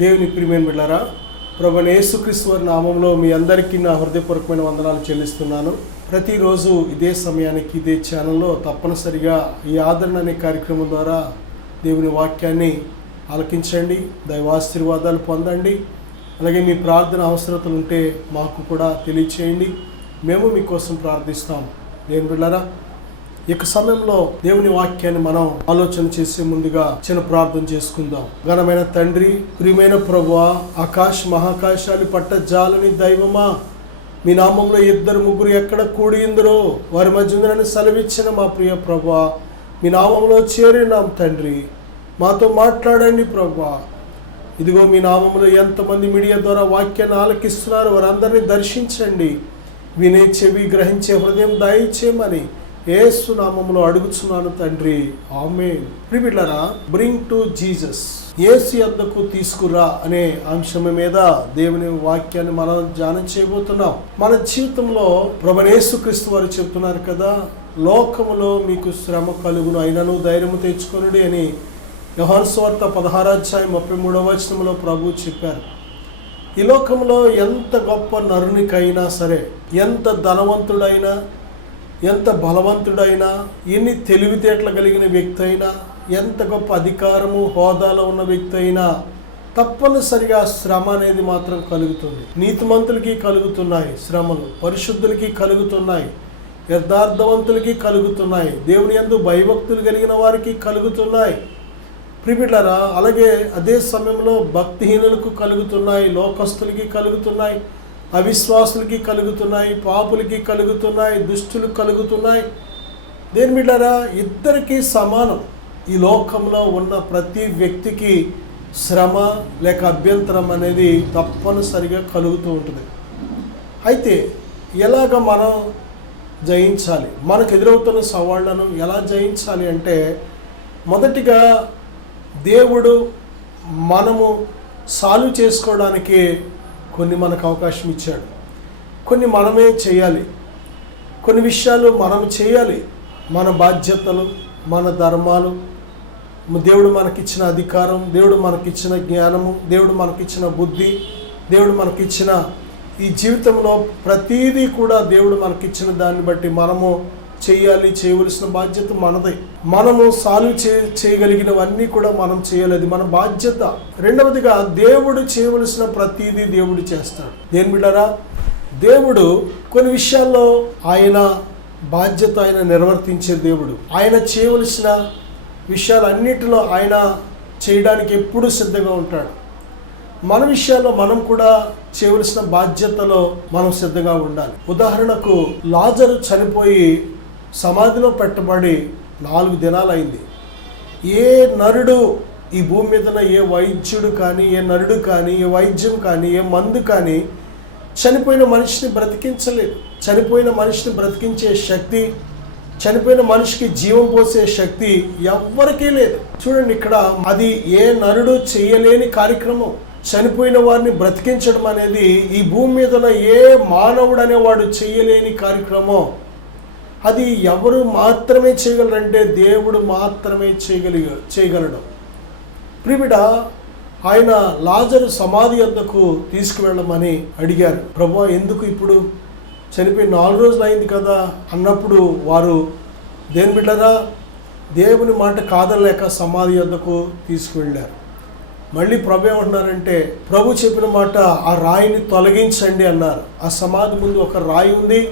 దేవుని ప్రియమైన బిడ్డలారా, ప్రభువైన యేసుక్రీస్తు వారి నామంలో మీ అందరికీ నా హృదయపూర్వకమైన వందనాలు చెల్లిస్తున్నాను. ప్రతిరోజు ఇదే సమయానికి ఇదే ఛానల్లో తప్పనిసరిగా ఈ ఆదరణ అనే కార్యక్రమం ద్వారా దేవుని వాక్యాన్ని ఆలకించండి, దైవాశీర్వాదాలు పొందండి. అలాగే మీ ప్రార్థన అవసరతలు ఉంటే మాకు కూడా తెలియచేయండి, మేము మీకోసం ప్రార్థిస్తాం. దేవుని బిడ్డలారా, ఈ సమయంలో దేవుని వాక్యాన్ని మనం ఆలోచన చేసే ముందుగా చిన్న ప్రార్థన చేసుకుందాం. ఘనమైన తండ్రి, ప్రియమైన ప్రభువా, ఆకాశ మహాకాశాలు పట్ట జాలని దైవమా, మీ నామంలో 2-3 ఎక్కడ కూడి ఉందరో వారి మధ్య ఉందని సెలవిచ్చిన మా ప్రియ ప్రభువా, మీ నామంలో చేరినాం తండ్రి. మాతో మాట్లాడండి ప్రభువా. ఇదిగో మీ నామంలో ఎంతమంది మీడియా ద్వారా వాక్యాన్ని ఆలకిస్తున్నారు, వారందరినీ దర్శించండి. వినే చెవి, గ్రహించే హృదయం దయచేయమని యేసు నామములో అడుగుచున్నాను తండ్రి, ఆమేన్. ప్రియబిడ్డలారా, బ్రింగ్ టు జీసస్, యేసు యొద్దకు తీసుకురా అనే అంశం మీద దేవుని వాక్యాన్ని మనం ధ్యానం చేయబోతున్నాం. మన జీవితంలో ప్రభువైన యేసుక్రీస్తు వారు చెప్తున్నారు కదా, లోకములో మీకు శ్రమ కలుగును, అయినను ధైర్యము తెచ్చుకొనుడి అని యోహాను సువార్త 16:33 ప్రభు చెప్పారు. ఈ లోకంలో ఎంత గొప్ప నరునికైనా సరే, ఎంత ధనవంతుడైనా, ఎంత బలవంతుడైనా, ఎన్ని తెలివితేటలు కలిగిన వ్యక్తి అయినా, ఎంత గొప్ప అధికారము హోదాలో ఉన్న వ్యక్తి అయినా తప్పనిసరిగా శ్రమ అనేది మాత్రం కలుగుతుంది. నీతిమంతులకి కలుగుతున్నాయి శ్రమలు, పరిశుద్ధులకి కలుగుతున్నాయి, యథార్థవంతులకి కలుగుతున్నాయి, దేవుని యందు భయభక్తులు కలిగిన వారికి కలుగుతున్నాయి. ప్రియబిడ్డలారా, అలాగే అదే సమయంలో భక్తిహీనులకు కలుగుతున్నాయి, లోకస్తులకి కలుగుతున్నాయి, అవిశ్వాసులకి కలుగుతున్నాయి, పాపులకి కలుగుతున్నాయి, దుష్టులకు కలుగుతున్నాయి. దేని బిడ్డలారా, ఇద్దరికీ సమానం. ఈ లోకంలో ఉన్న ప్రతి వ్యక్తికి శ్రమ లేక అభ్యంతరం అనేది తప్పనిసరిగా కలుగుతూ ఉంటుంది. అయితే ఎలాగ మనం జయించాలి, మనకు ఎదురవుతున్న సవాళ్లను ఎలా జయించాలి అంటే, మొదటిగా దేవుడు మనము సాల్వ్ చేసుకోవడానికి కొన్ని మనకు అవకాశం ఇచ్చాడు. కొన్ని మనమే చేయాలి, కొన్ని విషయాలు మనం చేయాలి. మన బాధ్యతలు, మన ధర్మాలు, దేవుడు మనకిచ్చిన అధికారం, దేవుడు మనకిచ్చిన జ్ఞానము, దేవుడు మనకిచ్చిన బుద్ధి, దేవుడు మనకిచ్చిన ఈ జీవితంలో ప్రతీదీ కూడా దేవుడు మనకిచ్చిన దాన్ని బట్టి మనము చేయాలి. చేయవలసిన బాధ్యత మనదే. మనము సాల్వ్ చేయగలిగినవన్నీ కూడా మనం చేయాలి, మన బాధ్యత. రెండవదిగా, దేవుడు చేయవలసిన ప్రతీదీ దేవుడు చేస్తాడు. దేని బిడ్డరా, దేవుడు కొన్ని విషయాల్లో ఆయన బాధ్యత ఆయన నిర్వర్తించే దేవుడు. ఆయన చేయవలసిన విషయాలన్నిటిలో ఆయన చేయడానికి ఎప్పుడూ సిద్ధంగా ఉంటాడు. మన విషయాల్లో మనం కూడా చేయవలసిన బాధ్యతలో మనం సిద్ధంగా ఉండాలి. ఉదాహరణకు, లాజరు చనిపోయి సమాధిలో పెట్టబడి 4 దినాలు అయింది. ఏ నరుడు ఈ భూమి మీద, ఏ వైద్యుడు కానీ, ఏ నరుడు కానీ, ఏ వైద్యం కానీ, ఏ మందు కానీ చనిపోయిన మనిషిని బ్రతికించలేదు. చనిపోయిన మనిషిని బ్రతికించే శక్తి, చనిపోయిన మనిషికి జీవం పోసే శక్తి ఎవ్వరికీ లేదు. చూడండి, ఇక్కడ అది ఏ నరుడు చేయలేని కార్యక్రమం. చనిపోయిన వారిని బ్రతికించడం అనేది ఈ భూమి మీద ఏ మానవుడు అనేవాడు చేయలేని కార్యక్రమం. అది ఎవరు మాత్రమే చేయగలరంటే దేవుడు మాత్రమే చేయగలడు. ప్రియబిడ్డ, ఆయన లాజరు సమాధి వద్దకు తీసుకువెళ్ళమని అడిగారు. ప్రభువా, ఎందుకు ఇప్పుడు చనిపోయి 4 రోజులు అయింది కదా అన్నప్పుడు వారు, దేని బిడ్డరా, దేవుని మాట కాదలేక సమాధి వద్దకు తీసుకువెళ్ళారు. మళ్ళీ ప్రభు ఏమంటున్నారంటే, ప్రభు చెప్పిన మాట, ఆ రాయిని తొలగించండి అన్నారు. ఆ సమాధి ముందు ఒక రాయి ఉంది,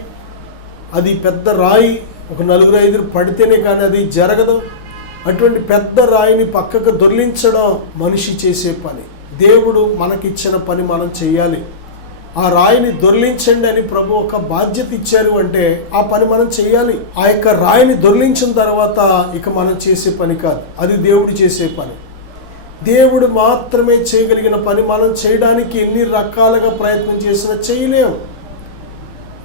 అది పెద్ద రాయి. ఒక 4-5 పడితేనే కానీ అది జరగదు. అటువంటి పెద్ద రాయిని పక్కకు దొర్లించడం మనిషి చేసే పని. దేవుడు మనకిచ్చిన పని మనం చేయాలి. ఆ రాయిని దొర్లించండి అని ప్రభు ఒక బాధ్యత ఇచ్చారు అంటే ఆ పని మనం చేయాలి. ఆ యొక్క రాయిని దొర్లించిన తర్వాత ఇక మనం చేసే పని కాదు, అది దేవుడు చేసే పని. దేవుడు మాత్రమే చేయగలిగిన పని మనం చేయడానికి ఎన్ని రకాలుగా ప్రయత్నం చేసినా చేయలేము.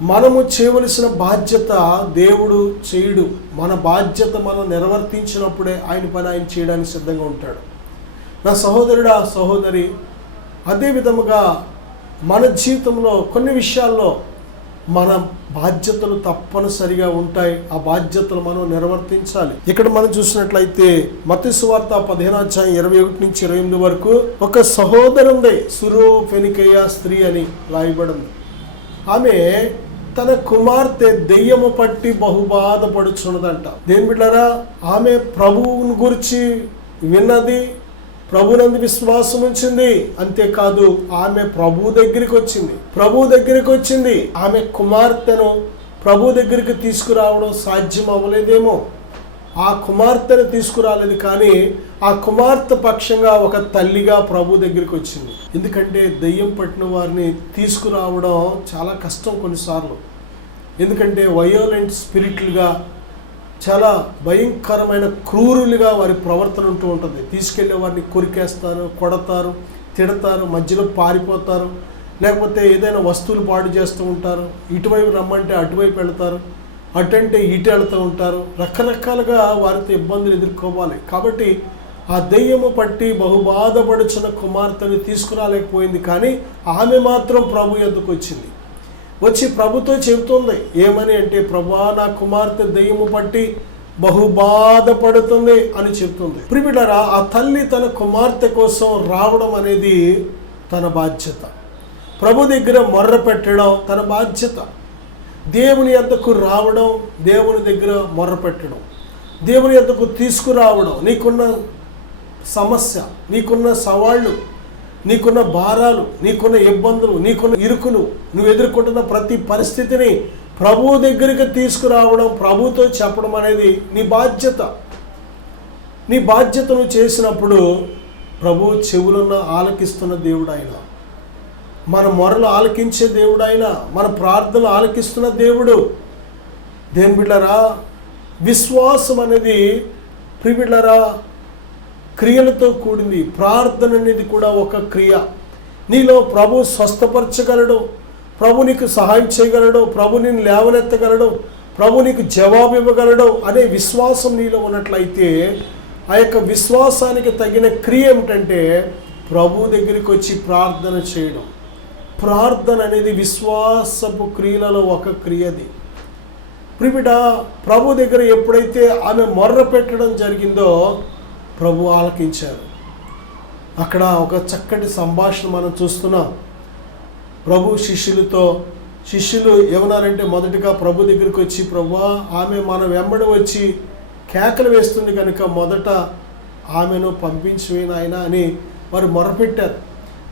మనము చేయవలసిన బాధ్యత దేవుడు చేయడు. మన బాధ్యత మనం నిర్వర్తించినప్పుడే ఆయన పని ఆయన చేయడానికి సిద్ధంగా ఉంటాడు. నా సహోదరుడా, సహోదరి, అదే విధముగా మన జీవితంలో కొన్ని విషయాల్లో మన బాధ్యతలు తప్పనిసరిగా ఉంటాయి. ఆ బాధ్యతలు మనం నిర్వర్తించాలి. ఇక్కడ మనం చూసినట్లయితే మత్తయి సువార్త 15:21-28 వరకు ఒక సహోదరు ఉంది, సురోఫెనికయ స్త్రీ అని రాయబడింది. ఆమె తన కుమార్తె దెయ్యము పట్టి బహుబాధపడుచున్నదంట. దేని బిడ్డారా, ఆమె ప్రభువుని గురించి విన్నది, ప్రభునందు విశ్వాసం ఉంచింది. అంతేకాదు ఆమె ప్రభు దగ్గరికి వచ్చింది. ఆమె కుమార్తెను ప్రభు దగ్గరికి తీసుకురావడం సాధ్యం అవ్వలేదేమో. ఆ కుమార్తెను తీసుకురాలేదు, కానీ ఆ కుమార్తె పక్షంగా ఒక తల్లిగా ప్రభు దగ్గరికి వచ్చింది. ఎందుకంటే దెయ్యం పట్టిన వారిని తీసుకురావడం చాలా కష్టం కొన్నిసార్లు. ఎందుకంటే వయోలెంట్ స్పిరిట్లుగా, చాలా భయంకరమైన క్రూరులుగా వారి ప్రవర్తన ఉంటూ ఉంటుంది. తీసుకెళ్లే వారిని కొరికేస్తారు, కొడతారు, తిడతారు, మధ్యలో పారిపోతారు, లేకపోతే ఏదైనా వస్తువులు పాడు చేస్తూ ఉంటారు. ఇటువైపు రమ్మంటే అటువైపు వెళ్తారు, అటంటే ఇటు వెళ్తూ ఉంటారు. రకరకాలుగా వారితో ఇబ్బందులు ఎదుర్కోవాలి. కాబట్టి ఆ దెయ్యము పట్టి బహుబాధపడుచున్న కుమార్తెని తీసుకురాలేకపోయింది, కానీ ఆమె మాత్రం ప్రభు యొద్దకు వచ్చి ప్రభుతో చెబుతుంది. ఏమని అంటే, ప్రభువా, నా కుమార్తె దెయ్యము పట్టి బహుబాధపడుతుంది అని చెప్తుంది. ప్రియమిత్రులారా, ఆ తల్లి తన కుమార్తె కోసం రావడం అనేది తన బాధ్యత. ప్రభు దగ్గర మొర్ర పెట్టడం తన బాధ్యత. దేవుని యొద్దకు రావడం, దేవుని దగ్గర మొర్ర పెట్టడం, దేవుని యొద్దకు తీసుకురావడం. నీకున్న సమస్య, నీకున్న సవాళ్ళు, నీకున్న భారాలు, నీకున్న ఇబ్బందులు, నీకున్న ఇరుకులు, నువ్వు ఎదుర్కొంటున్న ప్రతి పరిస్థితిని ప్రభువు దగ్గరికి తీసుకురావడం, ప్రభుతో చెప్పడం అనేది నీ బాధ్యత. నీ బాధ్యత నువ్వు చేసినప్పుడు ప్రభువు చెవులున్న ఆలకిస్తున్న దేవుడు ఆయన, మన మొరలు ఆలకించే దేవుడు ఆయన, మన ప్రార్థనలు ఆలకిస్తున్న దేవుడు. దేని బిడ్డలారా, విశ్వాసం అనేది ప్రియమిత్రులారా క్రియలతో కూడింది. ప్రార్థన అనేది కూడా ఒక క్రియ. నీలో ప్రభు స్వస్థపరచగలడు, ప్రభు నీకు సహాయం చేయగలడు, ప్రభు నిన్ను లేవనెత్తగలడు, ప్రభు నీకు జవాబు ఇవ్వగలడు అనే విశ్వాసం నీలో ఉన్నట్లయితే, ఆ యొక్క విశ్వాసానికి తగిన క్రియ ఏమిటంటే ప్రభు దగ్గరికి వచ్చి ప్రార్థన చేయడం. ప్రార్థన అనేది విశ్వాసపు క్రియలలో ఒక క్రియది. ప్రిమిడ ప్రభు దగ్గర ఎప్పుడైతే ఆమె మొర్ర పెట్టడం జరిగిందో ప్రభు ఆలకించారు. అక్కడ ఒక చక్కటి సంభాషణ మనం చూస్తున్నాం. ప్రభు శిష్యులు ఏమన్నారంటే, మొదటిగా ప్రభు దగ్గరికి వచ్చి, ప్రభువా, ఆమె మన వెంబడి వచ్చి కేకలు వేస్తుంది కనుక మొదట ఆమెను పంపించే నాయనా అని వారు మొరపెట్టారు.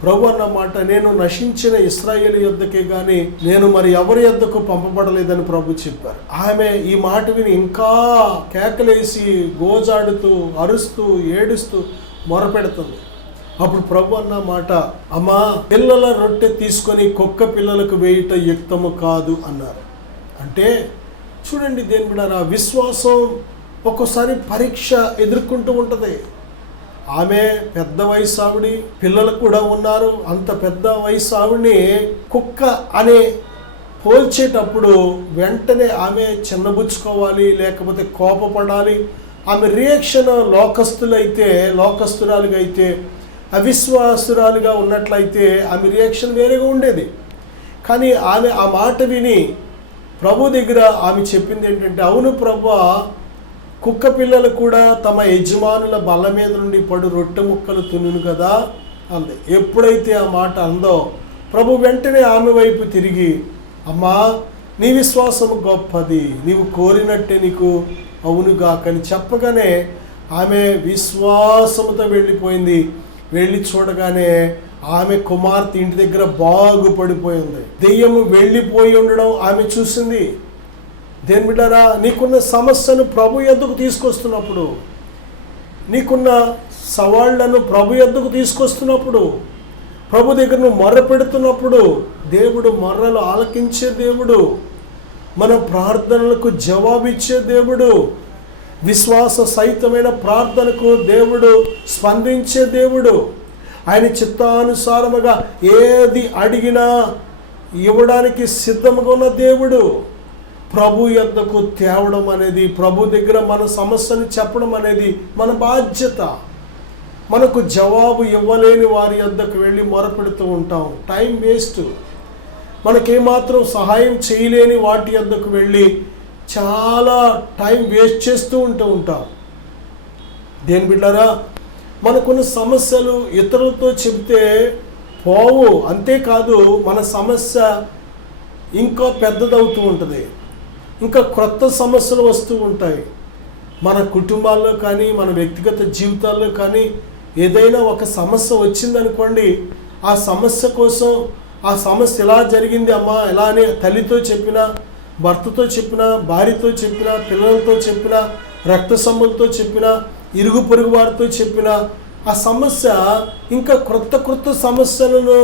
ప్రభు అన్నమాట, నేను నశించిన ఇశ్రాయేలు యొద్దకే కానీ నేను మరి ఎవరి యొద్దకు పంపబడలేదని ప్రభు చెప్పారు. ఆమె ఈ మాట విని ఇంకా కేకలేసి గోజాడుతూ, అరుస్తూ, ఏడుస్తూ మొరపెడుతుంది. అప్పుడు ప్రభు అన్న మాట, అమ్మా, పిల్లల రొట్టె తీసుకొని కుక్క పిల్లలకు వేయుట యుక్తము కాదు అన్నారు. అంటే చూడండి దేని బిడ్డలారా, విశ్వాసం ఒక్కోసారి పరీక్ష ఎదుర్కొంటూ ఉంటుంది. ఆమె పెద్ద వయసు ఆవిడ, పిల్లలు కూడా ఉన్నారు. అంత పెద్ద వయసు ఆవిడని కుక్క అనే పోల్చేటప్పుడు వెంటనే ఆమె చిన్నబుచ్చుకోవాలి, లేకపోతే కోపపడాలి. ఆమె రియాక్షన్ లోకస్తురాలుగా అయితే, అవిశ్వాసురాలుగా ఉన్నట్లయితే ఆమె రియాక్షన్ వేరేగా ఉండేది. కానీ ఆమె ఆ మాట విని ప్రభు దగ్గర ఆమె చెప్పింది ఏంటంటే, అవును ప్రభువా, కుక్క పిల్లలు కూడా తమ యజమానుల బల్ల మీద నుండి పడు రొట్టె ముక్కలు తినును కదా అంది. ఎప్పుడైతే ఆ మాట అందో ప్రభు వెంటనే ఆమె వైపు తిరిగి, అమ్మా, నీ విశ్వాసము గొప్పది, నీవు కోరినట్టే నీకు అవునుగాకని చెప్పగానే ఆమె విశ్వాసముతో వెళ్ళిపోయింది. వెళ్ళి చూడగానే ఆమె కుమార్తె ఇంటి దగ్గర బాగుపడిపోయింది. దెయ్యము వెళ్ళిపోయి ఉండడం ఆమె చూసింది. దేని బిడ్డరా, నీకున్న సమస్యను ప్రభు యొద్దకు తీసుకొస్తున్నప్పుడు, నీకున్న సవాళ్లను ప్రభు యొద్దకు తీసుకొస్తున్నప్పుడు, ప్రభు దగ్గర నువ్వు మొర్ర పెడుతున్నప్పుడు, దేవుడు మొర్రలు ఆలకించే దేవుడు, మన ప్రార్థనలకు జవాబిచ్చే దేవుడు, విశ్వాస సహితమైన ప్రార్థనకు దేవుడు స్పందించే దేవుడు. ఆయన చిత్తానుసారముగా ఏది అడిగినా ఇవ్వడానికి సిద్ధంగా ఉన్న దేవుడు. ప్రభు యొద్దకు తేవడం అనేది, ప్రభు దగ్గర మన సమస్యను చెప్పడం అనేది మన బాధ్యత. మనకు జవాబు ఇవ్వలేని వారి యొద్దకు వెళ్ళి మొరపెడుతూ ఉంటాం. Time waste. మనకేమాత్రం సహాయం చేయలేని వాటి వద్దకు వెళ్ళి చాలా టైం వేస్ట్ చేస్తూ ఉంటాం. దేని బిడ్డారా, మనకున్న సమస్యలు ఇతరులతో చెబితే పోవు. అంతేకాదు మన సమస్య ఇంకా పెద్దదవుతూ ఉంటుంది, ఇంకా క్రొత్త సమస్యలు వస్తూ ఉంటాయి. మన కుటుంబాల్లో కానీ మన వ్యక్తిగత జీవితాల్లో కానీ ఏదైనా ఒక సమస్య వచ్చిందనుకోండి, ఆ సమస్య కోసం ఆ సమస్య ఎలా జరిగింది అమ్మా ఎలా అని తల్లితో చెప్పినా, భర్తతో చెప్పినా, భార్యతో చెప్పినా, పిల్లలతో చెప్పినా, రక్త సంబంధంతో చెప్పినా, ఇరుగు పొరుగు వారితో చెప్పినా ఆ సమస్య ఇంకా క్రొత్త సమస్యలను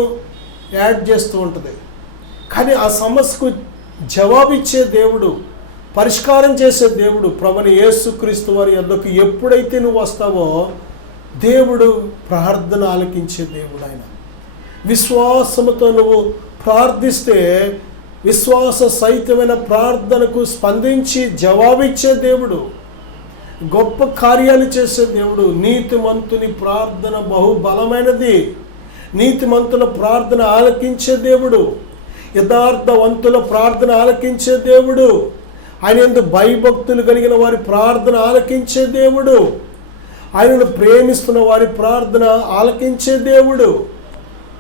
యాడ్ చేస్తూ ఉంటుంది. కానీ ఆ సమస్యకు జవాబిచ్చే దేవుడు, పరిష్కారం చేసే దేవుడు ప్రభువైన యేసుక్రీస్తు వారి యొద్దకు ఎప్పుడైతే నువ్వు వస్తావో దేవుడు ప్రార్థన ఆలకించే దేవుడు. ఆయన విశ్వాసముతో నువ్వు ప్రార్థిస్తే విశ్వాస సహితమైన ప్రార్థనకు స్పందించి జవాబిచ్చే దేవుడు, గొప్ప కార్యాలు చేసే దేవుడు. నీతిమంతుని ప్రార్థన బహుబలమైనది. నీతిమంతుల ప్రార్థన ఆలకించే దేవుడు, యథార్థవంతుల ప్రార్థన ఆలకించే దేవుడు, ఆయన యందు భయభక్తులు కలిగిన వారి ప్రార్థన ఆలకించే దేవుడు, ఆయనను ప్రేమిస్తున్న వారి ప్రార్థన ఆలకించే దేవుడు.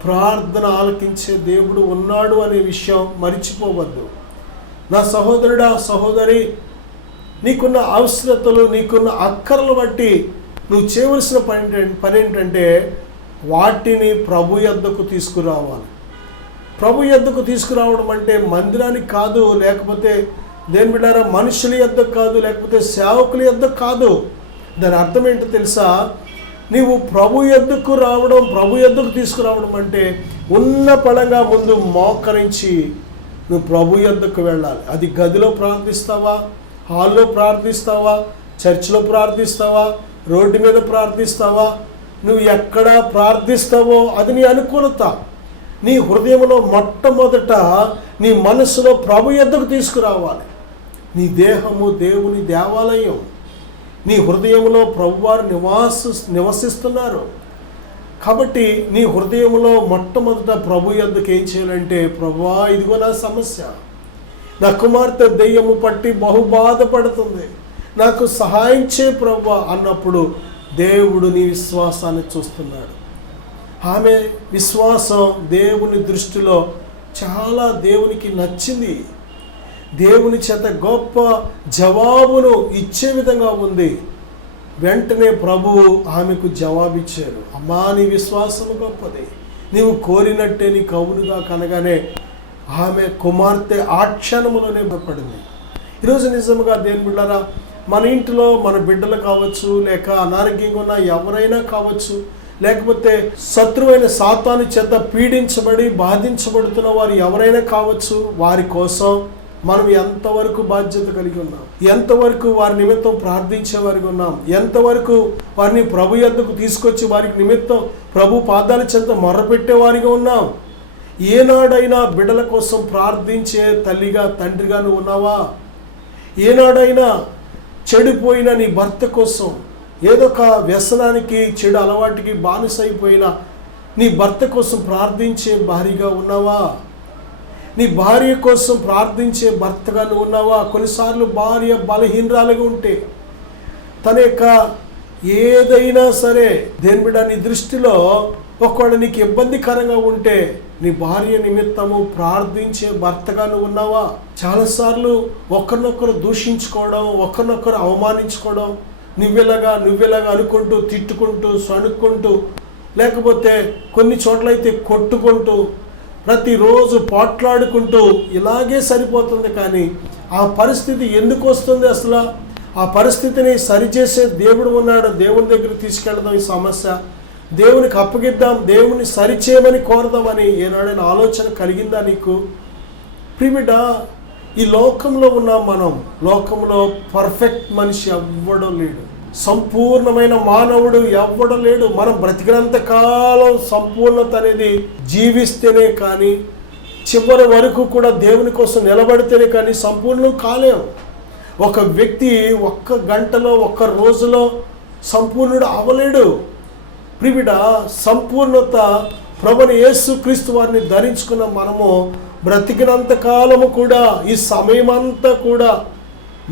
ప్రార్థన ఆలకించే దేవుడు ఉన్నాడు అనే విషయం మరిచిపోవద్దు. నా సహోదరుడా, సహోదరి, నీకున్న అవసరతలు, నీకున్న అక్కర్లు బట్టి నువ్వు చేయవలసిన పని ఏంటంటే వాటిని ప్రభు యొద్దకు తీసుకురావాలి. ప్రభు యొద్దకు తీసుకురావడం అంటే మందిరానికి కాదు, లేకపోతే దేని బిడ్డారా మనుషుల యొద్దకు కాదు, లేకపోతే సేవకుల యొద్దకు కాదు. దాని అర్థం ఏంటో తెలుసా? నీవు ప్రభు యొద్దకు రావడం, ప్రభు యొద్దకు తీసుకురావడం అంటే ఉన్న పడంగా ముందు మోకరించి నువ్వు ప్రభు యొద్దకు వెళ్ళాలి. అది గదిలో ప్రార్థిస్తావా, హాల్లో ప్రార్థిస్తావా, చర్చిలో ప్రార్థిస్తావా, రోడ్డు మీద ప్రార్థిస్తావా, నువ్వు ఎక్కడ ప్రార్థిస్తావో అది నీ అనుకూలత. నీ హృదయంలో మొట్టమొదట నీ మనసులో ప్రభు యొద్దకు తీసుకురావాలి. నీ దేహము దేవుని దేవాలయం. నీ హృదయంలో ప్రభువారు నివసిస్తున్నారు. కాబట్టి నీ హృదయంలో మొట్టమొదట ప్రభు యొద్దకు ఏం చేయాలంటే, ప్రభువా ఇదిగో నా సమస్య, నా కుమార్తె దెయ్యము పట్టి బహు బాధపడుతుంది, నాకు సహాయం చే ప్రభువా అన్నప్పుడు దేవుడు నీ విశ్వాసాన్ని చూస్తున్నాడు. ఆమె విశ్వాసం దేవుని దృష్టిలో చాలా దేవునికి నచ్చింది. దేవుని చేత గొప్ప జవాబును ఇచ్చే విధంగా ఉంది. వెంటనే ప్రభువు ఆమెకు జవాబిచ్చాడు. అమ్మా, నీ విశ్వాసము గొప్పది, నీవు కోరినట్టే నీకు అవునుగా కనగానే ఆమె కుమార్తె ఆ క్షణములోనే పడింది. ఈరోజు నిజంగా దేని బిడ్డరా, మన ఇంటిలో మన బిడ్డలు కావచ్చు, లేక అనారోగ్యంగా ఉన్న ఎవరైనా కావచ్చు, లేకపోతే శత్రువైన సాతాను చేత పీడించబడి బాధించబడుతున్న వారు ఎవరైనా కావచ్చు, వారి కోసం మనం ఎంతవరకు బాధ్యత కలిగి ఉన్నాం, ఎంతవరకు వారి నిమిత్తం ప్రార్థించేవారికి ఉన్నాం, ఎంతవరకు వారిని ప్రభు యొద్దకు తీసుకొచ్చి వారికి నిమిత్తం ప్రభు పాదాల చెంత మొర్రపెట్టేవారిగా ఉన్నాం. ఏనాడైనా బిడ్డల కోసం ప్రార్థించే తల్లిగా, తండ్రిగా నువ్వు ఉన్నావా? ఏనాడైనా చెడిపోయిన నీ భర్త కోసం, ఏదో ఒక వ్యసనానికి, చెడు అలవాటుకి బానిసైపోయిన నీ భర్త కోసం ప్రార్థించే భార్యగా ఉన్నావా? నీ భార్య కోసం ప్రార్థించే భర్తగా నువ్వు ఉన్నావా? కొన్నిసార్లు భార్య బలహీనరాలుగా ఉంటే, తన యొక్క ఏదైనా సరే దేని బిడ్డ నీ దృష్టిలో ఒకవేళ నీకు ఇబ్బందికరంగా ఉంటే నీ భార్య నిమిత్తము ప్రార్థించే భర్తగా నువ్వు ఉన్నావా? చాలాసార్లు ఒకరినొకరు దూషించుకోవడం, ఒకరినొకరు అవమానించుకోవడం, నువ్వెలాగా అనుకుంటూ, తిట్టుకుంటూ, సణుక్కుంటూ, లేకపోతే కొన్ని చోట్లయితే కొట్టుకుంటూ, ప్రతిరోజు పోట్లాడుకుంటూ ఇలాగే సరిపోతుంది. కానీ ఆ పరిస్థితి ఎందుకు వస్తుంది? అసలు ఆ పరిస్థితిని సరిచేసే దేవుడు ఉన్నాడు. దేవుని దగ్గర తీసుకెళ్దాం, ఈ సమస్య దేవునికి అప్పగిద్దాం, దేవుని సరిచేయమని కోరదామని ఏనాడైనా ఆలోచన కలిగిందా నీకు? ప్రియబిడ్డ, ఈ లోకంలో ఉన్నాం మనం. లోకంలో పర్ఫెక్ట్ మనిషి ఎవ్వడం లేడు, సంపూర్ణమైన మానవుడు ఎవ్వడం లేడు. మనం బ్రతికినంత కాలం సంపూర్ణత అనేది జీవిస్తేనే కానీ, చివరి వరకు కూడా దేవుని కోసం నిలబడితేనే కానీ సంపూర్ణం కాలేం. ఒక వ్యక్తి ఒక్క గంటలో, ఒక్క రోజులో సంపూర్ణుడు అవ్వలేడు. ప్రివిడ, సంపూర్ణత ప్రభుని యేసుక్రీస్తు వారిని ధరించుకున్న మనము బ్రతికినంత కాలము కూడా, ఈ సమయమంతా కూడా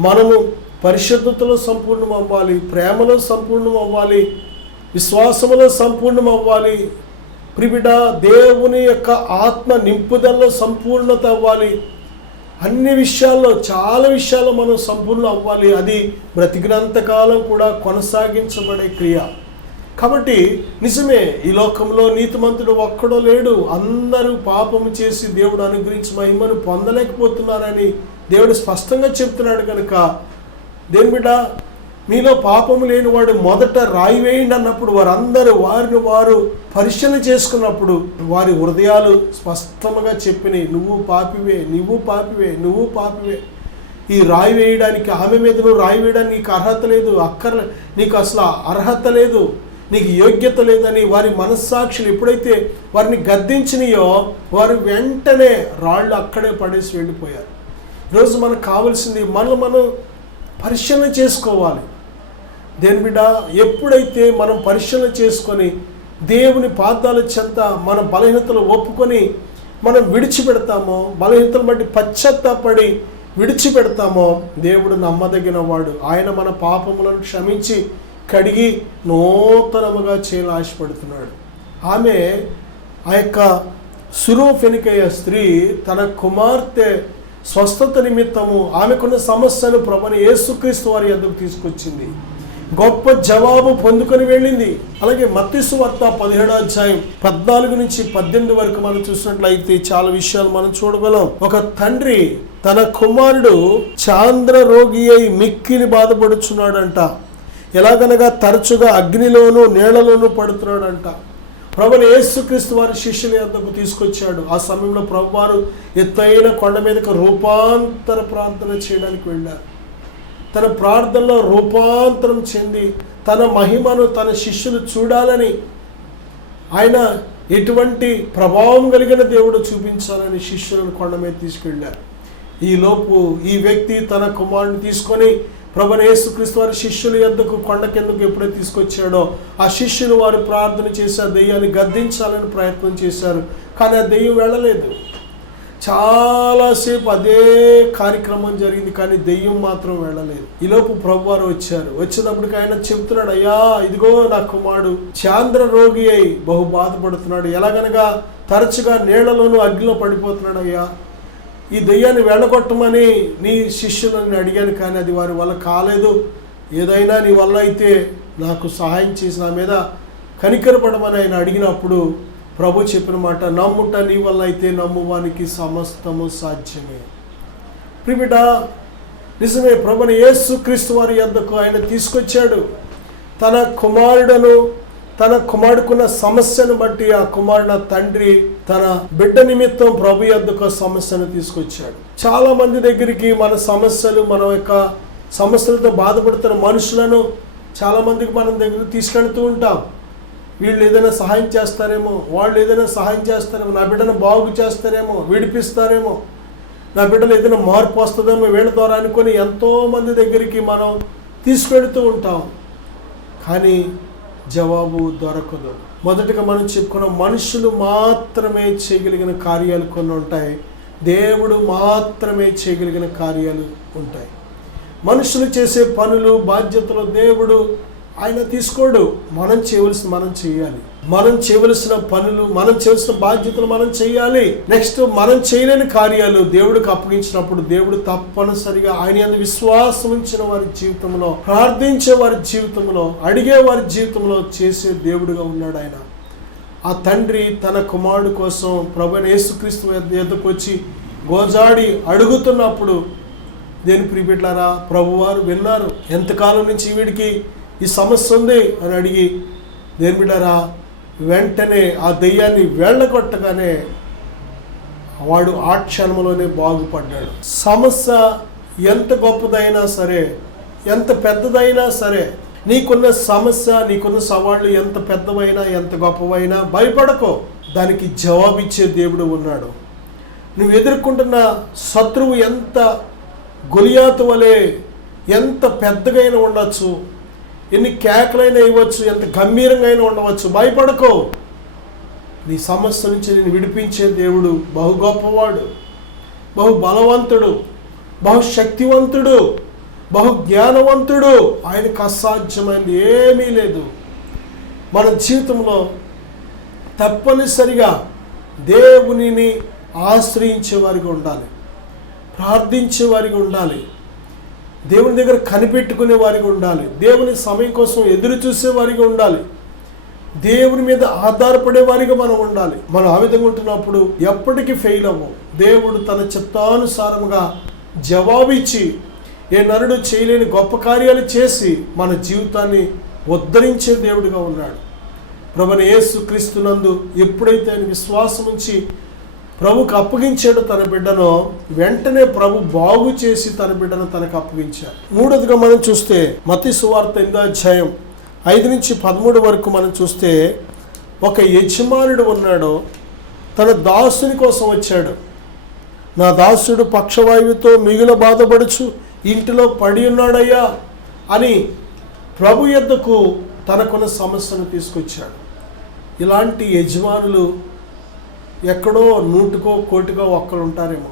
మనము పరిశుద్ధతలో సంపూర్ణం అవ్వాలి, ప్రేమలో సంపూర్ణం అవ్వాలి, విశ్వాసములో సంపూర్ణం అవ్వాలి. ప్రిబిడ, దేవుని యొక్క ఆత్మ నింపుదలలో సంపూర్ణత అవ్వాలి. అన్ని విషయాల్లో, చాలా విషయాల్లో మనం సంపూర్ణం అవ్వాలి. అది బ్రతికినంతకాలం కూడా కొనసాగించబడే క్రియ. కాబట్టి నిజమే, ఈ లోకంలో నీతిమంతుడు ఒక్కడో లేడు. అందరూ పాపము చేసి దేవుడు అనుగ్రహించి మహిమను పొందలేకపోతున్నారని దేవుడు స్పష్టంగా చెప్తున్నాడు. కనుక దేని బిడ్డ, మీలో పాపము లేని వాడు మొదట రాయి వేయండి అన్నప్పుడు వారందరూ వారిని వారు పరిశీలన చేసుకున్నప్పుడు వారి హృదయాలు స్పష్టంగా చెప్పినాయి, నువ్వు పాపివే, నువ్వు పాపివే, నువ్వు పాపివే. ఈ రాయి వేయడానికి, ఆమె మీద నువ్వు రాయి వేయడానికి నీకు అర్హత లేదు, నీకు అసలు అర్హత లేదు, నీకు యోగ్యత లేదని వారి మనస్సాక్షులు ఎప్పుడైతే వారిని గద్దించినాయో వారు వెంటనే రాళ్ళు అక్కడే పడేసి వెళ్ళిపోయారు. ఈరోజు మనకు కావాల్సింది మనం పరిశీలన చేసుకోవాలి. దేని బిడ్డ, ఎప్పుడైతే మనం పరిశీలన చేసుకొని దేవుని పాదాల చెంత మన బలహీనతలు ఒప్పుకొని మనం విడిచిపెడతామో, బలహీనతలు బట్టి పశ్చాత్తాపడి విడిచిపెడతామో, దేవుడు నమ్మదగిన వాడు. ఆయన మన పాపములను క్షమించి కడిగి నూతనముగా చేయాలని ఆశపడుతున్నాడు. ఆమె ఆ యొక్క సురోఫెనికయ్య స్త్రీ తన కుమార్తె స్వస్థత నిమిత్తము ఆమెకున్న సమస్యను ప్రభువైన యేసుక్రీస్తు వారి యొద్దకు తీసుకొచ్చింది. గొప్ప జవాబు పొందుకొని వెళ్ళింది. అలాగే మత్తయి సువార్త 17వ అధ్యాయం 14 నుంచి 18 వరకు మనం చూసినట్లయితే చాలా విషయాలు మనం చూడగలం. ఒక తండ్రి తన కుమారుడు చాంద్ర రోగి అయి మిక్కిలి బాధపడుచున్నాడంట. ఎలాగనగా తరచుగా అగ్నిలోనూ నీళ్లలోనూ పడుతున్నాడంట. ప్రభువైన యేసుక్రీస్తు వారి శిష్యుల యొద్దకు తీసుకొచ్చాడు. ఆ సమయంలో ప్రభువారు ఎత్తైన కొండ మీదకి రూపాంతర ప్రార్థన చేయడానికి వెళ్ళారు. తన ప్రార్థనలో రూపాంతరం చెంది తన మహిమను తన శిష్యులు చూడాలని, ఆయన ఎటువంటి ప్రభావం కలిగిన దేవుడు చూపించాలని శిష్యులను కొండ మీద తీసుకెళ్ళారు. ఈలోపు ఈ వ్యక్తి తన కుమారుని తీసుకొని ప్రభువైన యేసుక్రీస్తు వారి శిష్యుల యొద్దకు కొండ కిందకు ఎప్పుడైతే తీసుకొచ్చాడో ఆ శిష్యులు వారు ప్రార్థన చేశారు, దెయ్యాన్ని గద్దించాలని ప్రయత్నం చేశారు. కానీ ఆ దెయ్యం వెళ్ళలేదు. చాలాసేపు అదే కార్యక్రమం జరిగింది, కానీ దెయ్యం మాత్రం వెళ్ళలేదు. ఈలోపు ప్రభువారు వచ్చారు. వచ్చేటప్పటికి ఆయన చెప్తున్నాడు, అయ్యా ఇదిగో నా కుమారుడు చాంద్ర రోగి అయి బహు బాధపడుతున్నాడు. ఎలాగనగా తరచుగా నీళ్లలోనూ అగ్నిలో పడిపోతున్నాడు. అయ్యా, ఈ దెయ్యాన్ని వెళ్ళగొట్టమని నీ శిష్యులను అడిగాను, కానీ అది వారి వల్ల కాలేదు. ఏదైనా నీ వల్ల అయితే నాకు సహాయం చేసి నా మీద కనికరపడమని ఆయన అడిగినప్పుడు ప్రభు చెప్పిన మాట, నమ్ముట నీ వల్ల అయితే నమ్మువానికి సమస్తము సాధ్యమే. ప్రిబిడ, నిజమే, ప్రభువైన యేసుక్రీస్తు వారి యొద్దకు ఆయన తీసుకొచ్చాడు. తన కుమారుడుకున్న సమస్యను బట్టి ఆ కుమారుడు తండ్రి తన బిడ్డ నిమిత్తం ప్రభు యొద్దకు సమస్యను తీసుకొచ్చాడు. చాలా మంది దగ్గరికి మన సమస్యలు, మన యొక్క సమస్యలతో బాధపడుతున్న మనుషులను చాలా మందికి మనం దగ్గర తీసుకెళ్తూ ఉంటాం. వీళ్ళు ఏదైనా సహాయం చేస్తారేమో, వాళ్ళు ఏదైనా సహాయం చేస్తారేమో, నా బిడ్డను బాగు చేస్తారేమో, విడిపిస్తారేమో, నా బిడ్డలు ఏదైనా మార్పు వస్తుందేమో వీళ్ళ ద్వారా అనుకొని ఎంతోమంది దగ్గరికి మనం తీసుకెళ్తూ ఉంటాం. కానీ జవాబు దొరకదు. మొదటిగా మనం చెప్పుకున్న మనుషులు మాత్రమే చేయగలిగిన కార్యాలు కొన్ని ఉంటాయి, దేవుడు మాత్రమే చేయగలిగిన కార్యాలు ఉంటాయి. మనుషులు చేసే పనులు, బాధ్యతలు దేవుడు ఆయన తీసుకోడు. మనం చేయవలసిన మనం చేయాలి. మనం చేయవలసిన పనులు, మనం చేయవలసిన బాధ్యతలు మనం చేయాలి. నెక్స్ట్, మనం చేయలేని కార్యాలు దేవుడికి అప్పగించినప్పుడు దేవుడు తప్పనిసరిగా ఆయన యందు విశ్వాసం ఉంచిన వారి జీవితంలో, ప్రార్థించే వారి జీవితంలో, అడిగే వారి జీవితంలో చేసే దేవుడుగా ఉన్నాడు ఆయన. ఆ తండ్రి తన కుమారుడు కోసం ప్రభువైన యేసుక్రీస్తు యొద్దకు వచ్చి గోజాడి అడుగుతున్నప్పుడు దేని ప్రియబిడ్డలారా, ప్రభువారు విన్నారు. ఎంతకాలం నుంచి వీడికి ఈ సమస్య ఉంది అని అడిగి దేని బిడ్డలారా వెంటనే ఆ దెయ్యాన్ని వెళ్ళగొట్టగానే వాడు ఆ క్షణంలోనే బాగుపడ్డాడు. సమస్య ఎంత గొప్పదైనా సరే, ఎంత పెద్దదైనా సరే, నీకున్న సమస్య, నీకున్న సవాళ్ళు ఎంత పెద్దవైనా ఎంత గొప్పవైనా భయపడకో. దానికి జవాబిచ్చే దేవుడు ఉన్నాడు. నువ్వు ఎదుర్కొంటున్న శత్రువు ఎంత గొలియాతు వలె ఎంత పెద్దగా ఉండొచ్చు, ఎన్ని కేకలైనా ఇవ్వచ్చు, ఎంత గంభీరంగా ఉండవచ్చు, భయపడకో. నీ సమస్య నుంచి నేను విడిపించే దేవుడు బహు గొప్పవాడు, బహు బలవంతుడు, బహు శక్తివంతుడు, బహు జ్ఞానవంతుడు. ఆయనకు అసాధ్యమైనది ఏమీ లేదు. మన జీవితంలో తప్పనిసరిగా దేవునిని ఆశ్రయించే వారిగా ఉండాలి, ప్రార్థించే వారిగా ఉండాలి, దేవుని దగ్గర కనిపెట్టుకునే వారిగా ఉండాలి, దేవుని సమయం కోసం ఎదురు చూసే వారిగా ఉండాలి, దేవుని మీద ఆధారపడే వారిగా మనం ఉండాలి. మనం ఆ విధంగా ఉంటున్నప్పుడు ఎప్పటికీ ఫెయిల్ అవ్వం. దేవుడు తన చిత్తానుసారముగా జవాబిచ్చి ఏ నరుడు చేయలేని గొప్ప కార్యాలు చేసి మన జీవితాన్ని ఉద్ధరించే దేవుడిగా ఉన్నాడు. ప్రభువైన యేసుక్రీస్తునందు ఎప్పుడైతే ఆయన విశ్వాసం ఉంచి ప్రభుకు అప్పగించాడో తన బిడ్డను, వెంటనే ప్రభు బాగు చేసి తన బిడ్డను తనకు అప్పగించాడు. మూడోదిగా మనం చూస్తే మత్తయి సువార్త 8వ అధ్యాయం 5 నుంచి 13 వరకు మనం చూస్తే, ఒక యజమానుడు ఉన్నాడు, తన దాసుని కోసం వచ్చాడు. నా దాసుడు పక్షవాయువుతో మిగుల బాధపడుచు ఇంటిలో పడి ఉన్నాడయ్యా అని ప్రభు యొద్దకు తనకున్న సమస్యను తీసుకొచ్చాడు. ఇలాంటి యజమానులు ఎక్కడో 100కో 1,00,00,000 ఒక్కరు ఉంటారేమో.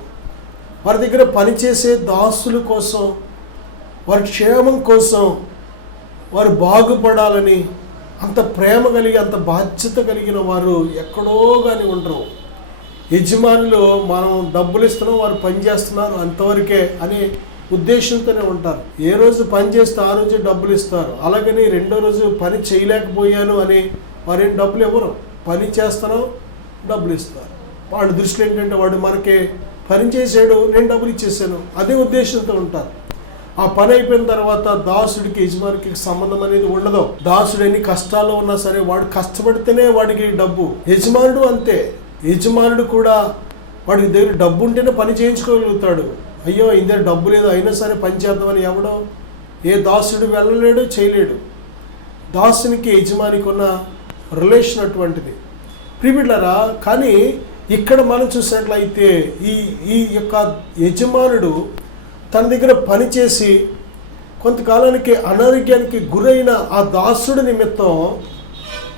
వారి దగ్గర పనిచేసే దాసుల కోసం, వారి క్షేమం కోసం, వారు బాగుపడాలని అంత ప్రేమ కలిగి అంత బాధ్యత కలిగిన వారు ఎక్కడో కానీ ఉండరు. యజమానులు మనం డబ్బులు ఇస్తున్నాం, వారు పని చేస్తున్నారు అంతవరకే అనే ఉద్దేశంతోనే ఉంటారు. ఏ రోజు పని చేస్తే ఆ రోజు డబ్బులు ఇస్తారు. అలాగని రెండో రోజు పని చేయలేకపోయాను అని వారేం డబ్బులు ఇవ్వరు. పని చేస్తున్నాం, డబ్బులు ఇస్తారు. వాడి దృష్టిలో ఏంటంటే వాడు మనకే పని చేసాడు, నేను డబ్బులు ఇచ్చేసాను, అదే ఉద్దేశంతో ఉంటారు. ఆ పని అయిపోయిన తర్వాత దాసుడికి యజమానికి సంబంధం అనేది ఉండదు. దాసుడు ఎన్ని కష్టాల్లో ఉన్నా సరే వాడు కష్టపడితేనే వాడికి డబ్బు. యజమానుడు అంతే. యజమానుడు కూడా వాడికి దగ్గర డబ్బు ఉంటేనే పని చేయించుకోగలుగుతాడు. అయ్యో ఇందరు డబ్బు లేదు అయినా సరే పని చేద్దామని ఎవడో ఏ దాసుడు వెళ్ళలేడు, చేయలేడు. దాసునికి యజమానికి ఉన్న రిలేషన్ అటువంటిది. ప్రియబిడ్డలారా, కానీ ఇక్కడ మనం చూసినట్లయితే ఈ యొక్క యజమానుడు తన దగ్గర పనిచేసి కొంతకాలానికి అనారోగ్యానికి గురైన ఆ దాసుడి నిమిత్తం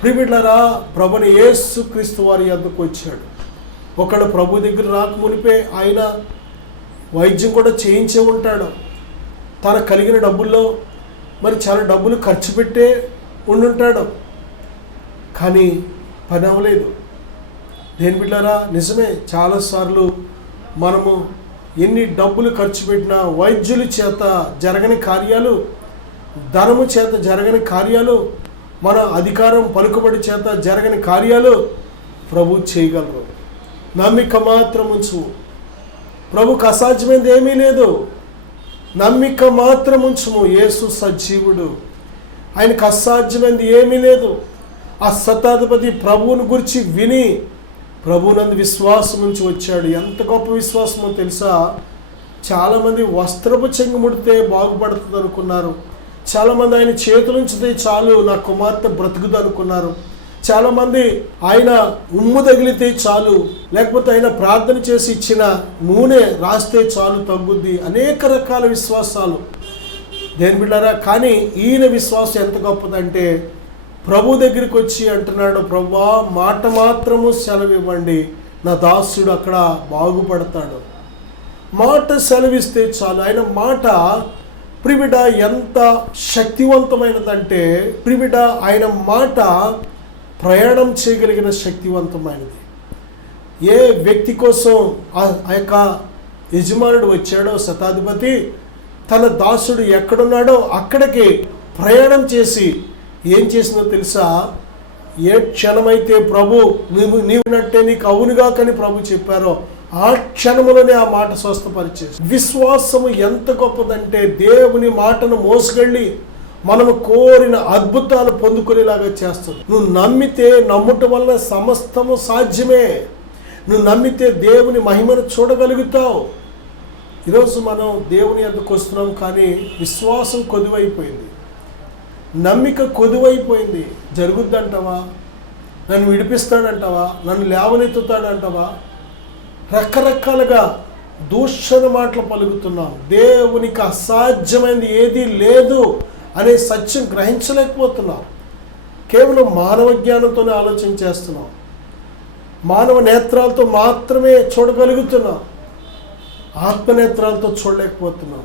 ప్రియబిడ్డలారా ప్రభువైన యేసుక్రీస్తు వారి యొద్దకు వచ్చాడు. ఒకడు ప్రభు దగ్గర రాకమునిపే ఆయన వైద్యం కూడా చేయించే ఉంటాడు. తనకు కలిగిన డబ్బుల్లో మరి చాలా డబ్బులు ఖర్చు పెట్టే ఉండుంటాడు. కానీ పని అవ్వలేదు. దేని బిడ్డలారా, నిజమే, చాలాసార్లు మనము ఎన్ని డబ్బులు ఖర్చు పెట్టినా వైద్యుల చేత జరగని కార్యాలు, ధనము చేత జరగని కార్యాలు, మన అధికారం పలుకుబడి చేత జరగని కార్యాలు ప్రభు చేయగలరు. నమ్మిక మాత్రం ఉంచు. ప్రభుకు అసాధ్యమైనది ఏమీ లేదు. నమ్మిక మాత్రం ఉంచుము. యేసు సజీవుడు, ఆయనకు అసాధ్యమైనది ఏమీ లేదు. ఆ శతాధిపతి ప్రభువుని గురించి విని ప్రభువునందు విశ్వాసం నుంచి వచ్చాడు. ఎంత గొప్ప విశ్వాసమో తెలుసా? చాలామంది వస్త్రపు చెంగు ముడితే బాగుపడుతుంది అనుకున్నారు. చాలామంది ఆయన చేతుల నుంచితే చాలు నా కుమార్తె బ్రతుకుదు అనుకున్నారు. చాలామంది ఆయన ఉమ్ము తగిలితే చాలు, లేకపోతే ఆయన ప్రార్థన చేసి ఇచ్చిన నూనె రాస్తే చాలు తగ్గుద్ది. అనేక రకాల విశ్వాసాలు దేని బిడ్డారా. కానీ ఈయన విశ్వాసం ఎంత గొప్పదంటే ప్రభు దగ్గరికి వచ్చి అంటున్నాడు, ప్రభువా మాట మాత్రము సెలవివ్వండి, నా దాసుడు అక్కడ బాగుపడతాడు. మాట సెలవిస్తే చాలు. ఆయన మాట ప్రిబిడ ఎంత శక్తివంతమైనదంటే ప్రిబిడ ఆయన మాట ప్రయాణం చేయగలిగిన శక్తివంతమైనది. ఏ వ్యక్తి కోసం ఆ యొక్క యజమానుడు వచ్చాడో శతాధిపతి, తన దాసుడు ఎక్కడున్నాడో అక్కడికి ప్రయాణం చేసి ఏం చేసిందో తెలుసా? ఏ క్షణమైతే ప్రభు నీవు నట్టే నీకు అవునుగా కని ప్రభు చెప్పారో ఆ క్షణములోనే ఆ మాట స్వస్థపరిచేసి. విశ్వాసము ఎంత గొప్పదంటే దేవుని మాటను మోసుకెళ్ళి మనము కోరిన అద్భుతాలు పొందుకునేలాగా చేస్తుంది. నువ్వు నమ్మితే, నమ్ముట వల్ల సమస్తము సాధ్యమే. నువ్వు నమ్మితే దేవుని మహిమను చూడగలుగుతావు. ఈరోజు మనం దేవుని యొద్దకు వస్తున్నాం, కానీ విశ్వాసం కొదువైపోయింది, నమ్మిక కొదువైపోయింది. జరుగుద్దంటావా? నన్ను విడిపిస్తాడంటావా? నన్ను లేవనెత్తుతాడంటావా? రకరకాలుగా దూషణ మాటలు పలుకుతున్నాం. దేవునికి అసాధ్యమైనది ఏదీ లేదు అనే సత్యం గ్రహించలేకపోతున్నాం. కేవలం మానవ జ్ఞానంతోనే ఆలోచన చేస్తున్నాం. మానవ నేత్రాలతో మాత్రమే చూడగలుగుతున్నాం, ఆత్మనేత్రాలతో చూడలేకపోతున్నాం,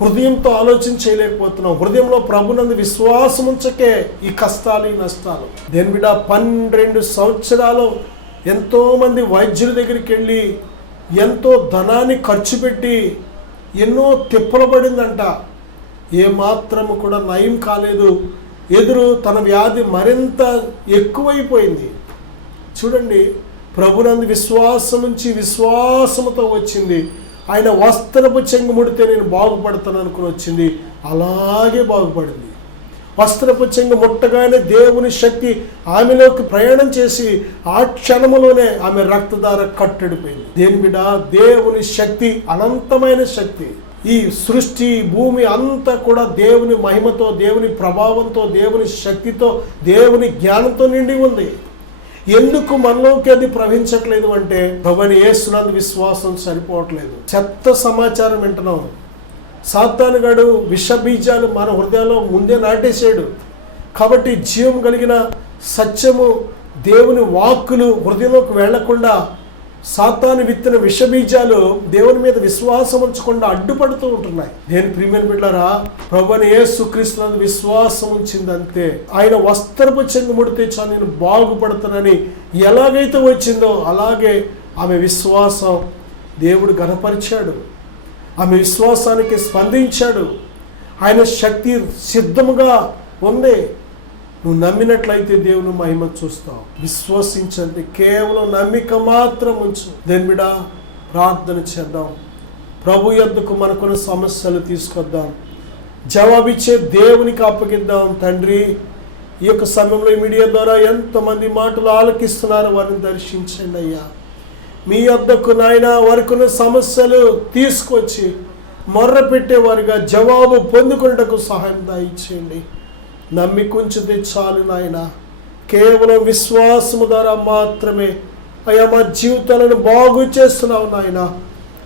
హృదయంతో ఆలోచన చేయలేకపోతున్నాం. హృదయంలో ప్రభునందు విశ్వాసం ఉంచకే ఈ కష్టాలు, ఈ నష్టాలు. దేని బిడ్డ 12 సంవత్సరాలు ఎంతోమంది వైద్యుల దగ్గరికి వెళ్ళి ఎంతో ధనాన్ని ఖర్చు పెట్టి ఎన్నో తిప్పలు పడిందంట. ఏమాత్రము కూడా నయం కాలేదు. తన వ్యాధి మరింత ఎక్కువైపోయింది. చూడండి, ప్రభునందు విశ్వాసం నుంచి విశ్వాసముతో వచ్చింది. ఆయన వస్త్రపు చెంగు ముడితే నేను బాగుపడతాను అనుకుని వచ్చింది, అలాగే బాగుపడింది. వస్త్రపు చెంగు ముట్టగానే దేవుని శక్తి ఆమెలోకి ప్రయాణం చేసి ఆ క్షణములోనే ఆమె రక్తధార కట్టడిపోయింది. దేని బిడ్డ, దేవుని శక్తి అనంతమైన శక్తి. ఈ సృష్టి, భూమి అంతా కూడా దేవుని మహిమతో, దేవుని ప్రభావంతో, దేవుని శక్తితో, దేవుని జ్ఞానంతో నిండి ఉంది. ఎందుకు మనలోకి అది ప్రవహించట్లేదు అంటే ప్రభువైన యేసునందు విశ్వాసం సరిపోవట్లేదు. చెత్త సమాచారం వింటున్నాం. సాతానుగాడు విష బీజాలు మన హృదయాల్లో ముందే నాటేశాడు. కాబట్టి జీవం కలిగిన సత్యము, దేవుని వాక్కులు హృదయంలోకి వెళ్లకుండా సాతాను విత్తిన విషబీజాలు దేవుని మీద విశ్వాసం ఉంచకుండా అడ్డుపడుతూ ఉంటున్నాయి. దేని ప్రియమైన బిడ్డలారా, ప్రభువైన యేసుక్రీస్తునందు విశ్వాసం ఉంచిందంతే. ఆయన వస్త్రపు చెంగు ముడితే చాలు నేను బాగుపడతానని ఎలాగైతే వచ్చిందో అలాగే ఆమె విశ్వాసం దేవుడు ఘనపరిచాడు. ఆమె విశ్వాసానికి స్పందించాడు. ఆయన శక్తి సిద్ధముగా ఉంది. నువ్వు నమ్మినట్లయితే దేవుని మహిమ చూస్తావు. విశ్వసించండి, కేవలం నమ్మిక మాత్రం ఉంచు. దేని బిడ్డ, ప్రార్థన చేద్దాం. ప్రభు యొద్దకు మనకున్న సమస్యలు తీసుకొద్దాం, జవాబిచ్చే దేవునికి అప్పగిద్దాం. తండ్రి, ఈ యొక్క సమయంలో ఈ మీడియా ద్వారా ఎంతమంది మాటలు ఆలకిస్తున్నారో వారిని దర్శించండి అయ్యా. మీ యొద్దకు నాయన వారికున్న సమస్యలు తీసుకొచ్చి మొర్ర పెట్టేవారిగా జవాబు పొందుకున్నటకు సహాయం దయచేయండి. నమ్మికుంచితే చాలు నాయన. కేవలం విశ్వాసము ద్వారా మాత్రమే అయ్యా మా జీవితాలను బాగు చేస్తున్నావు నాయన.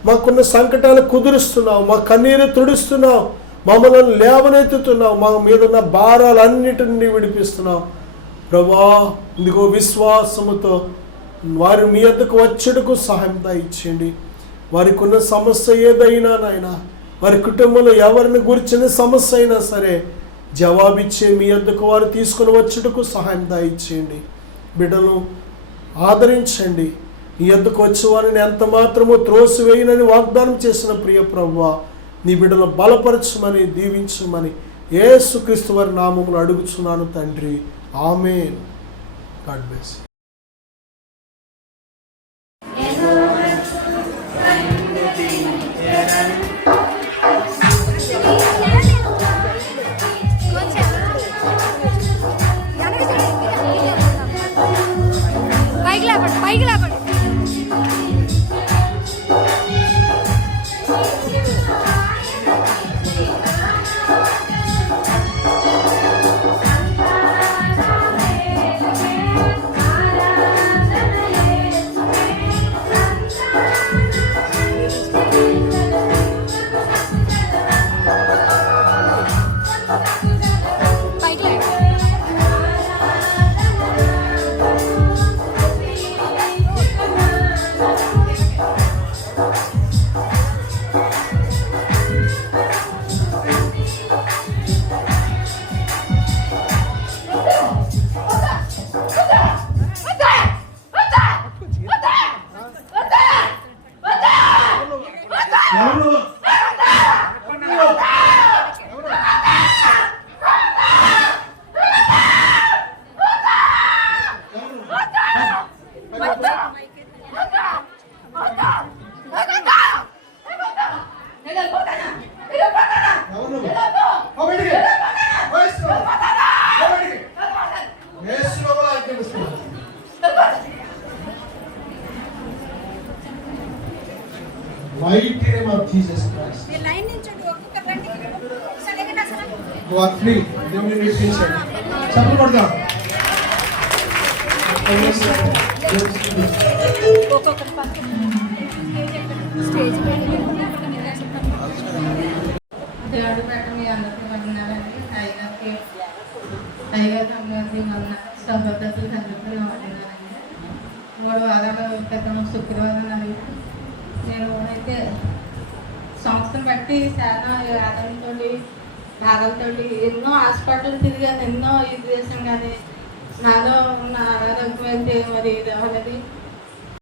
మాకున్న సంకటాలు కుదురుస్తున్నావు, మా కన్నీరు తుడుస్తున్నావు, మమ్మల్ని లేవనెత్తుతున్నావు, మా మీద ఉన్న భారాలన్నిటిని విడిపిస్తున్నావు. ప్రభా, ఇదిగో విశ్వాసముతో వారి మీ వద్దకు వచ్చుటకు సహాయం దయచేయండి. వారికి ఉన్న సమస్య ఏదైనా నాయన, వారి కుటుంబంలో ఎవరిని గురించిన సమస్య అయినా సరే జవాబిచ్చే మీ వద్దకు వారు తీసుకుని వచ్చుటకు సహాయం దయచేయండి. బిడ్డను ఆదరించండి. మీ వద్దకు వచ్చే వారిని ఎంత మాత్రమో త్రోసివేయనని వాగ్దానం చేసిన ప్రియ ప్రభువా, నీ బిడ్డను బలపరచమని దీవించమని యేసుక్రీస్తు వారి నామములో అడుగుచున్నాను తండ్రి. ఆమేన్. God bless. పైకి లేపండి. Mighty name of Jesus Christ. You are free. Support them. దేవుడు పెట్ట మీ అందరికీ వందనాలండి. అయ్యగారు అందరికీ వందనాలు. సభ్యతలు అందరికీ వందనాలండి. 3 వారాల క్రితం శుక్రవారం నాడు నేను అయితే సంస్థను బట్టి చాలా ఆదాయంతో బాధలతో ఎన్నో హాస్పిటల్ తిరిగాను, ఎన్నో ఇది చేసాను. కానీ నాలో ఉన్న ఆరోగ్యం అయితే మరి ఇది అవ్వలేదు.